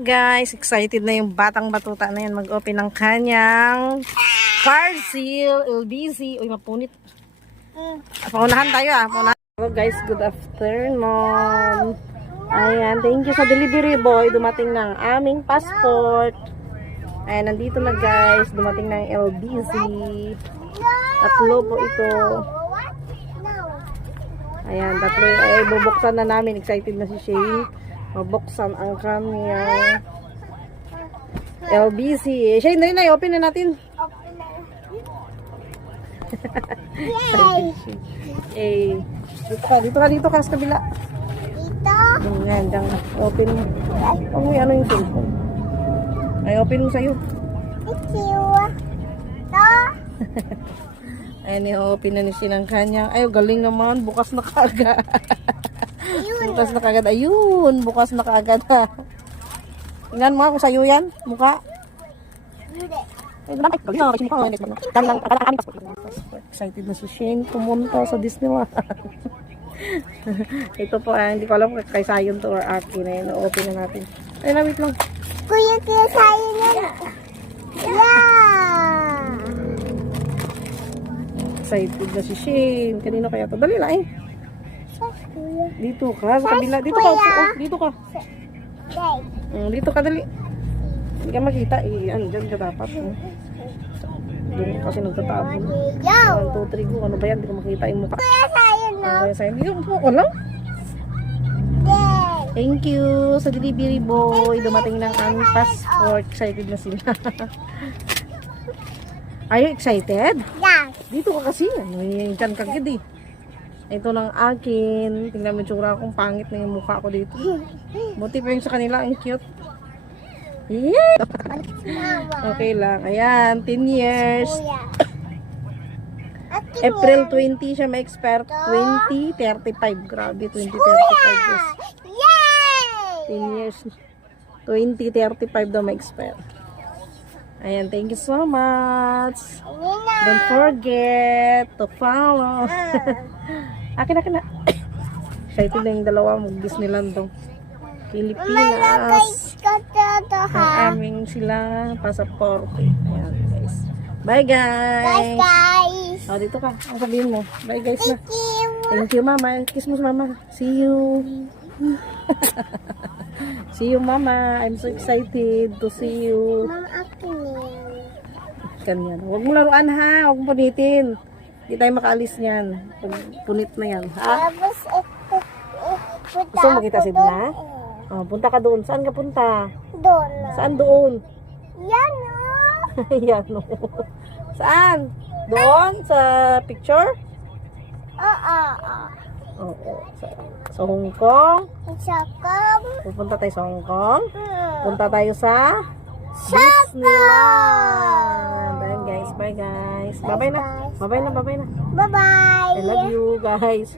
Guys, excited na yung batang batuta na yan mag-open ng kanyang car seal LBC. Uy, mapunit. Paunahan tayo paunahan. Hello guys, good afternoon. Ayan, thank you sa delivery boy. Dumating ng aming passport. Ayan, nandito na guys. Dumating ng LBC. Tatlo po ito. Ayan, tatlo. Ay, bubuksan na namin. Excited na si Shane. Mabuksan ang kanyang LBC. Shane, dali na. I-open na natin. Yay! Dito ka sa kabila. Dito? Yan, dyan. Open mo. Huwag mo ano yung cellphone. Ay, open mo sa'yo. Thank you. Ito? Ayan, i-open na ni Shane ang kanyang. Ay, galing naman. Bukas na kaagad. Bukas na kaagad. Ayun, bukas na kaagad. Tingnan mo kung sa'yo yan. Mukha. Hindi. Ay, galing na. Kasi mukha. Excited na si Shane pumunta sa Disneyland. Ito po, hindi ko alam kay Sayon to or akin. Ayan, open na natin. Ay, wait lang. Kuya, sa'yo yan. Yeah! Excited na si Shane. Kanino kaya to? Dali na eh. Kuya. Dito ka, sa kabila. Dito ka. Oh, dito ka. Dad. Dito ka, dali. Hindi ka makita eh. Ano, dyan ka dapat. Doon kasi nagtatabon. Yo! 1, 2, 3, go. Ano ba yan? Hindi ko makita yung mukha. Kuya, sa'yo na. Kaya sa'yo. Dito ko lang. Dad. Thank you sa delivery boy. Dumating ng aming passport. Excited na sila. Are you excited? Yes. Dito ka kasi. Dyan ka gid eh. Ito lang akin. Tingnan mo yung tsura kong pangit na yung mukha ko dito. Buti pa yung sa kanila. Ang cute. Yeah. Mama. Okay lang. Ayan. 10 years. Kuya. April 20 siya ma-expire. 2035. Grabe. 2035 years. Yay! 10 years. 2035 daw ma-expire. Ayan. Thank you so much. Nina. Don't forget to follow. Akin na. Excited na yung dalawa mag-Disneyland daw. Pilipinas. Ang aming sila pasaporte. Ayan guys. Bye guys. Guys. O dito ka. Ang sabihin mo. Bye guys na. Thank you. Thank you mama. Kiss mo sa mama. See you. See you mama. I'm so excited to see you. Mama, akin yan. Ganyan. Huwag mo laruan ha. Huwag mo punitin. Hindi tayo makaalis niyan. Pag punit na yan. Ha? Tapos, Gusto mo makita si Dina? Oh, punta ka doon. Saan ka punta? Doon. Saan doon? Yan Yan no. Saan? Doon? Sa picture? Oo. Oo. Sa Hong Kong? Sakam. Pupunta tayo sa Hong Kong. Hmm. Punta tayo sa Disneyland. Ayan guys. Bye guys. Bye-bye na. Bye-bye na. Bye-bye na. Bye-bye. I love you guys.